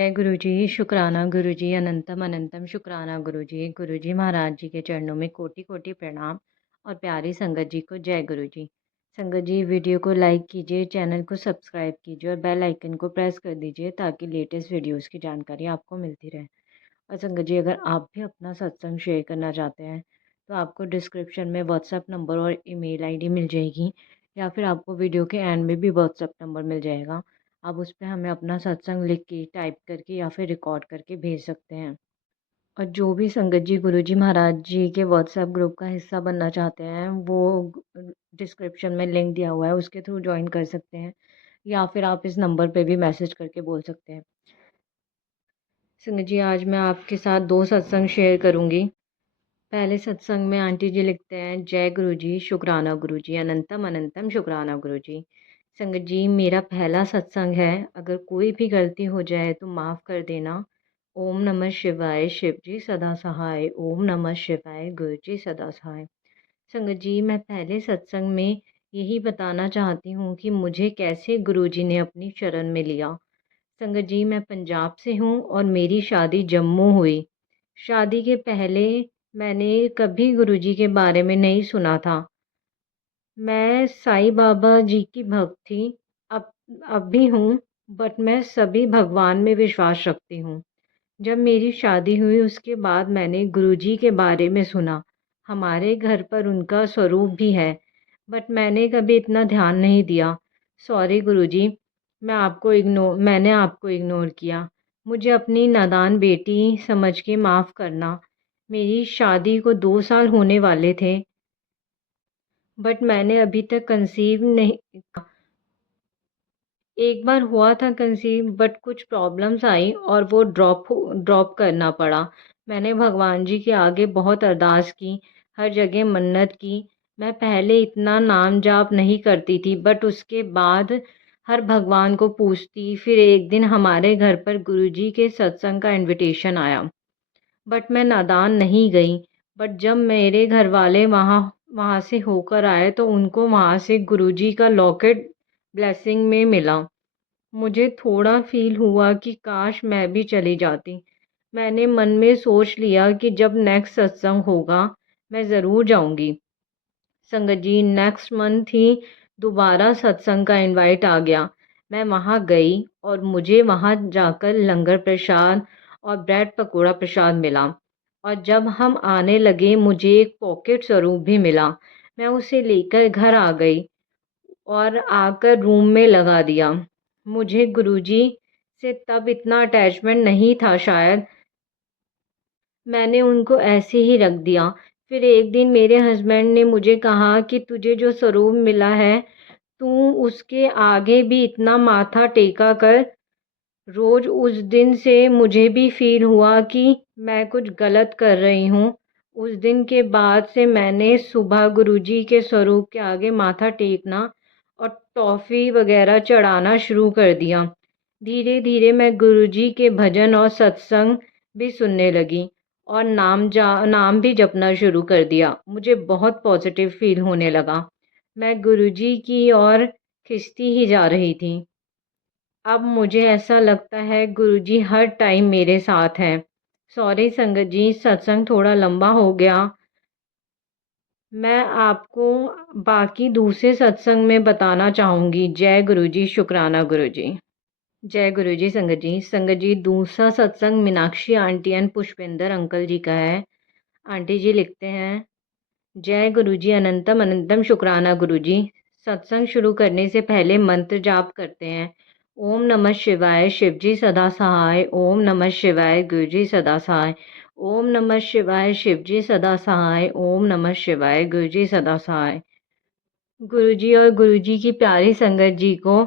जय गुरु जी, शुक्राना गुरु जी, अनंतम अनंतम शुक्राना गुरु जी। गुरु जी महाराज जी के चरणों में कोटि-कोटि प्रणाम और प्यारी संगत जी को जय गुरु जी। संगत जी वीडियो को लाइक कीजिए, चैनल को सब्सक्राइब कीजिए और बेल आइकन को प्रेस कर दीजिए ताकि लेटेस्ट वीडियोस की जानकारी आपको मिलती रहे। और संगत जी अगर आप भी अपना सत्संग शेयर करना चाहते हैं तो आपको डिस्क्रिप्शन में व्हाट्सएप नंबर और ईमेल आईडी मिल जाएगी या फिर आपको वीडियो के एंड में भी व्हाट्सएप नंबर मिल जाएगा। आप उस पे हमें अपना सत्संग लिख के, टाइप करके या फिर रिकॉर्ड करके भेज सकते हैं। और जो भी संगत जी गुरु जी महाराज जी के व्हाट्सएप ग्रुप का हिस्सा बनना चाहते हैं, वो डिस्क्रिप्शन में लिंक दिया हुआ है, उसके थ्रू जॉइन कर सकते हैं या फिर आप इस नंबर पे भी मैसेज करके बोल सकते हैं। संगत जी आज मैं आपके साथ 2 सत्संग शेयर करूँगी। पहले सत्संग में आंटी जी लिखते हैं, जय गुरु जी, शुक्राना गुरु जी, अनंतम अनंतम शुक्राना गुरु जी। संगत जी मेरा पहला सत्संग है, अगर कोई भी गलती हो जाए तो माफ़ कर देना। ओम नमः शिवाय, शिव जी सदा सहाय। ओम नमः शिवाय, गुरु जी सदा सहाय। संगत जी मैं पहले सत्संग में यही बताना चाहती हूँ कि मुझे कैसे गुरु जी ने अपनी शरण में लिया। संगत जी मैं पंजाब से हूँ और मेरी शादी जम्मू हुई। शादी के पहले मैंने कभी गुरुजी के बारे में नहीं सुना था। मैं साईं बाबा जी की भक्त थी। अब अब भी हूँ, बट मैं सभी भगवान में विश्वास रखती हूँ। जब मेरी शादी हुई उसके बाद मैंने गुरुजी के बारे में सुना। हमारे घर पर उनका स्वरूप भी है, बट मैंने कभी इतना ध्यान नहीं दिया। सॉरी गुरुजी, मैंने आपको इग्नोर किया। मुझे अपनी नादान बेटी समझ के माफ़ करना। मेरी शादी को 2 साल होने वाले थे, बट मैंने अभी तक कंसीव नहीं। एक बार हुआ था कंसीव, बट कुछ प्रॉब्लम्स आई और वो ड्रॉप करना पड़ा। मैंने भगवान जी के आगे बहुत अरदास की, हर जगह मन्नत की। मैं पहले इतना नाम जाप नहीं करती थी, बट उसके बाद हर भगवान को पूजती। फिर एक दिन हमारे घर पर गुरुजी के सत्संग का इनविटेशन आया, बट मैं नादान नहीं गई। बट जब मेरे घर वाले वहाँ वहाँ से होकर आए तो उनको वहाँ से गुरुजी का लॉकेट ब्लेसिंग में मिला। मुझे थोड़ा फ़ील हुआ कि काश मैं भी चली जाती। मैंने मन में सोच लिया कि जब नेक्स्ट सत्संग होगा, मैं ज़रूर जाऊँगी। संगत जी नेक्स्ट मंथ ही दोबारा सत्संग का इनवाइट आ गया। मैं वहाँ गई और मुझे वहाँ जाकर लंगर प्रसाद और ब्रेड पकोड़ा प्रसाद मिला। और जब हम आने लगे मुझे एक पॉकेट स्वरूप भी मिला। मैं उसे लेकर घर आ गई और आकर रूम में लगा दिया। मुझे गुरुजी से तब इतना अटैचमेंट नहीं था शायद, मैंने उनको ऐसे ही रख दिया। फिर एक दिन मेरे हस्बैंड ने मुझे कहा कि तुझे जो स्वरूप मिला है, तू उसके आगे भी इतना माथा टेका कर। रोज़ उस दिन से मुझे भी फ़ील हुआ कि मैं कुछ गलत कर रही हूँ। उस दिन के बाद से मैंने सुबह गुरुजी के स्वरूप के आगे माथा टेकना और टॉफ़ी वग़ैरह चढ़ाना शुरू कर दिया। धीरे-धीरे मैं गुरुजी के भजन और सत्संग भी सुनने लगी और नाम भी जपना शुरू कर दिया। मुझे बहुत पॉज़िटिव फ़ील होने लगा। मैं गुरुजी की ओर खिंचती ही जा रही थी। अब मुझे ऐसा लगता है गुरुजी हर टाइम मेरे साथ हैं। सॉरी संगत जी, सत्संग थोड़ा लंबा हो गया। मैं आपको बाकी दूसरे सत्संग में बताना चाहूँगी। जय गुरु जी, शुक्राना गुरु जी। जय गुरु जी संगत जी। संगत जी दूसरा सत्संग Meenakshi aunty and Pushpendra uncle ji का है। आंटी जी लिखते हैं, जय गुरु जी, अनंतम अनंतम शुक्राना गुरु जी। सत्संग शुरू करने से पहले मंत्र जाप करते हैं। ओम नमः शिवाय, शिव जी सदा सहाय। ओम नमः शिवाय, गुरु जी सदा सहाय। ओम नमः शिवाय, शिव जी सदा सहाय। ओम नमः शिवाय, गुरु जी सदा सहाय। गुरु जी और गुरु जी की प्यारी संगत जी को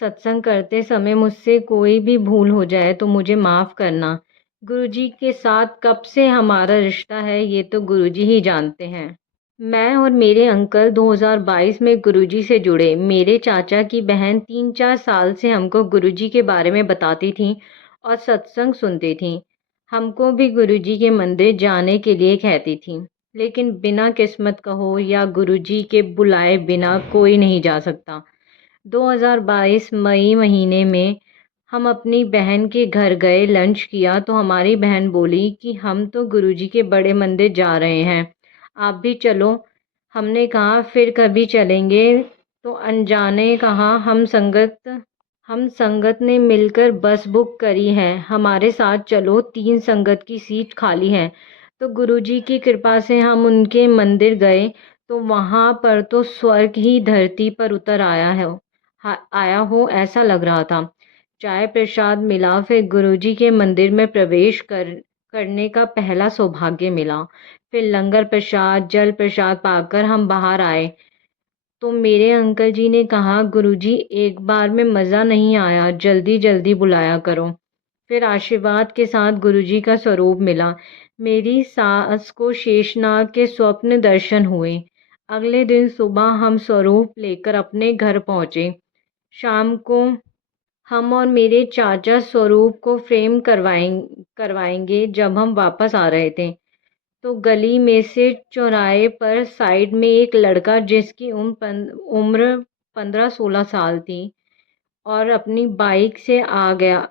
सत्संग करते समय मुझसे कोई भी भूल हो जाए तो मुझे माफ़ करना। गुरु जी के साथ कब से हमारा रिश्ता है ये तो गुरु जी ही जानते हैं। मैं और मेरे अंकल 2022 में गुरुजी से जुड़े। मेरे चाचा की बहन 3-4 साल से हमको गुरुजी के बारे में बताती थी और सत्संग सुनती थी। हमको भी गुरुजी के मंदिर जाने के लिए कहती थी, लेकिन बिना किस्मत कहो या गुरुजी के बुलाए बिना कोई नहीं जा सकता। 2022 मई महीने में हम अपनी बहन के घर गए, लंच किया तो हमारी बहन बोली कि हम तो गुरुजी के बड़े मंदिर जा रहे हैं, आप भी चलो। हमने कहा फिर कभी चलेंगे। तो अनजाने कहा हम संगत ने मिलकर बस बुक करी है, हमारे साथ चलो, 3 संगत की सीट खाली है। तो गुरुजी की कृपा से हम उनके मंदिर गए तो वहाँ पर तो स्वर्ग ही धरती पर उतर आया हो ऐसा लग रहा था। चाय प्रसाद मिला, फिर गुरुजी के मंदिर में करने का पहला सौभाग्य मिला। फिर लंगर प्रसाद, जल प्रसाद पाकर हम बाहर आए तो मेरे अंकल जी ने कहा, गुरुजी एक बार में मज़ा नहीं आया, जल्दी जल्दी बुलाया करो। फिर आशीर्वाद के साथ गुरुजी का स्वरूप मिला। मेरी सास को शेषनाग के स्वप्न दर्शन हुए। अगले दिन सुबह हम स्वरूप लेकर अपने घर पहुँचे। शाम को हम और मेरे चाचा स्वरूप को फ्रेम करवाएंगे। जब हम वापस आ रहे थे तो गली में से चौराहे पर साइड में एक लड़का जिसकी उम्र 15-16 साल थी और अपनी बाइक से आ गया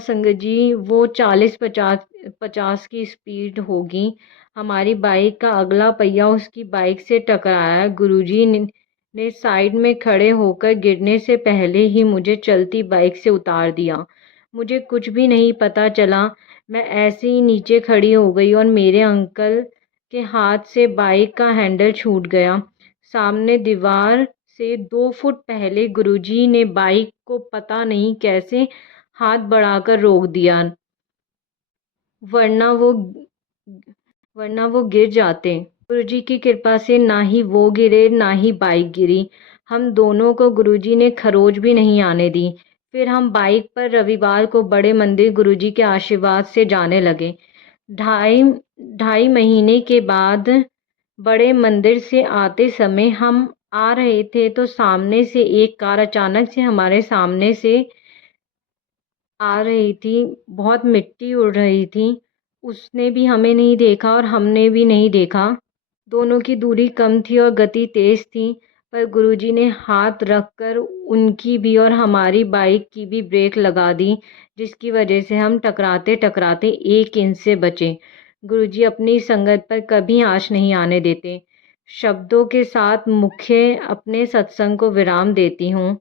संगत जी। वो 40-50 की स्पीड होगी। हमारी बाइक का अगला पहिया उसकी बाइक से टकराया। गुरुजी ने साइड में खड़े होकर गिरने से पहले ही मुझे चलती बाइक से उतार दिया। मुझे कुछ भी नहीं पता चला, मैं ऐसे ही नीचे खड़ी हो गई और मेरे अंकल के हाथ से बाइक का हैंडल छूट गया। सामने दीवार से 2 फुट पहले गुरुजी ने बाइक को पता नहीं कैसे हाथ बढ़ाकर रोक दिया, वरना वो गिर जाते। गुरुजी की कृपा से ना ही वो गिरे ना ही बाइक गिरी। हम दोनों को गुरुजी ने खरोच भी नहीं आने दी। फिर हम बाइक पर रविवार को बड़े मंदिर गुरुजी के आशीर्वाद से जाने लगे। ढाई ढाई महीने के बाद बड़े मंदिर से आते समय हम आ रहे थे तो सामने से एक कार अचानक से हमारे सामने से आ रही थी। बहुत मिट्टी उड़ रही थी। उसने भी हमें नहीं देखा और हमने भी नहीं देखा। दोनों की दूरी कम थी और गति तेज थी, पर गुरुजी ने हाथ रखकर उनकी भी और हमारी बाइक की भी ब्रेक लगा दी, जिसकी वजह से हम टकराते टकराते 1 इंच से बचे। गुरुजी अपनी संगत पर कभी आँच नहीं आने देते। शब्दों के साथ मुख्य अपने सत्संग को विराम देती हूँ।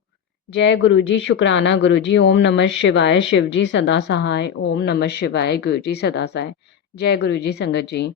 जय गुरुजी, शुक्राना गुरुजी। ओम नमः शिवाय, शिवजी सदा सहाय। ओम नमः शिवाय, गुरुजी सदा सहाय। जय गुरुजी संगत जी।